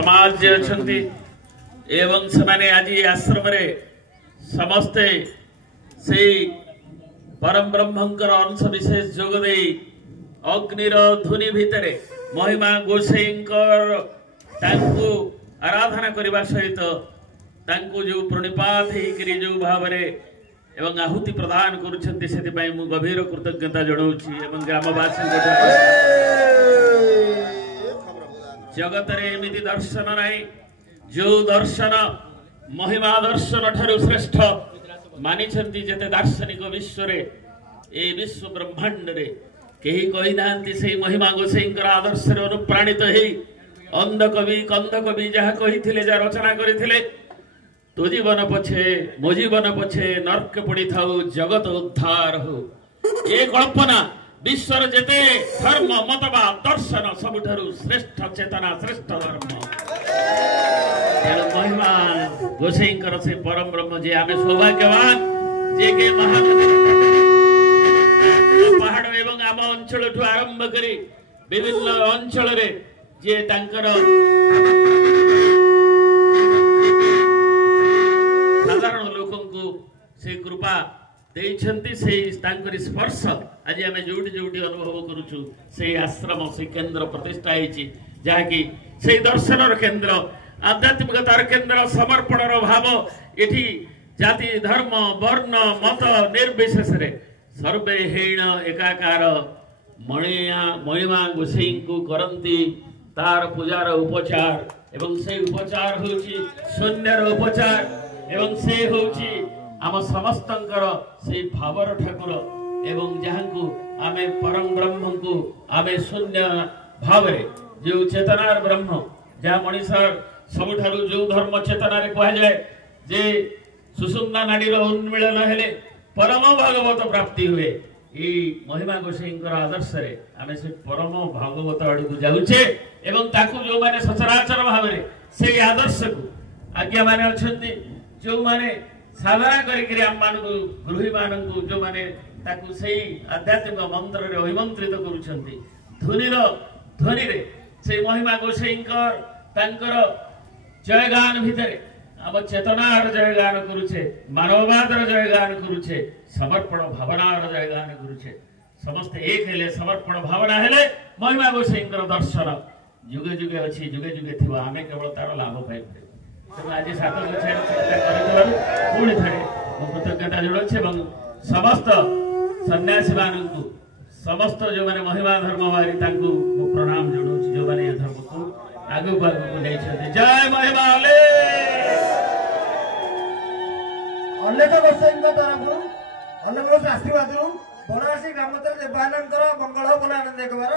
समाज अच्छंती एवं समाने आज आश्रम रे समस्ते से परम ब्रह्मंकर अंश विशेष जोग दे अग्निर धुनि भितरे महिमा गोसाईंकर तांको आराधना करबा सहित तांको जो प्रणिपात हेकरी जो भावरे एवं आहुति प्रदान करुछंती सेति पई मु गभीर कृतज्ञता जणाउछि एवं ग्रामवासी जगत रे एमिति दर्शन नाही जो दर्शन महिमा दर्शन ठारू श्रेष्ठ मानिछंती जेते दार्शनिक विश्व रे ए विश्व ब्रह्मांड रे केही कहि नांती से महिमा गोसाईंकर आदर्श रे अनुप्राणित हेई अंध कवि कंध कवि जहा कहिथिले जा रचना करिथिले तो जीवन पछे मो जीवन पछे नर्क पड़ी थाउ जगत उद्धार हो ये कल्पना विश्वर जेते धर्म मतवाद दर्शन सबुठारु श्रेष्ठ चेतना श्रेष्ठ धर्म महिमा गोसाईंकर से परम ब्रह्म जे आमे सौभाग्यवान जे के महानदी पहाड़ एवं आम अंचल ठु आरंभ करी विभिन्न अंचल रे जे तांकर साधारण लोक से कृपा देइछंती से तांकरी स्पर्श आज आमे जोटी जोटी अनुभव करूछु से आश्रम से केंद्र प्रतिष्ठा हेछि जाकी से दर्शनर केंद्र आध्यात्मिकतार केंद्र समर्पणर भाव एठी जाति धर्म वर्ण मत निर्विशेष रे सर्वे हेण एकाकार महिमा गोसाई को करंती तार पूजार उपचार एवं से उपचार होछि शून्यर उपचार एवं से होछि आम समस्तंकर से भावर ठाकुर एवं जहां को आमे परम ब्रह्म को आमे शून्य भाव रे जो चेतनार ब्रह्म जहां मनीषर सबुठारु जो धर्म चेतना रे कहा जाए जे सुसुम्ना नाड़ी रो उन्मिलन हेले परम भागवत प्राप्ति हुए ई महिमा गोसाईंकर आदर्श रे आमे से परम भागवत आड़ी को जाउछे एवं ताकू जो माने सचराचर भाव रे से आदर्श को आज्ञा माने अछंती जो माने साधना करी आम मान गृही मान जो माने ताकू सही आध्यात्मिक मंत्र रे अभिमंत्रित करूछंती ध्वनि रे से महिमा गोसाईंकर तांकर जयगान भितरे आम चेतनार जयगान करुछे मानववादर जयगान करुछे समर्पण भावनार जयगान करुछे समस्त एक हेले समर्पण भावना हेले महिमा गोसाईंकर दर्शन जुगे जुगे अछि जुगे जुगे थिबा आमे केवल तार लाभ पाइ तेणु आज सात पुणी थे कृतज्ञता जोड़े और समस्त सन्यासी मान समस्त जो मैंने महिमा धर्म मारी प्रणाम जोड़ू जो मैंने ये धर्म को आगू नहीं जय महिमा अनेक गोसाई तरफ अनेक आशीर्वाद बनवासी ग्राम देवानंद मंगल बोला आनंद एक बार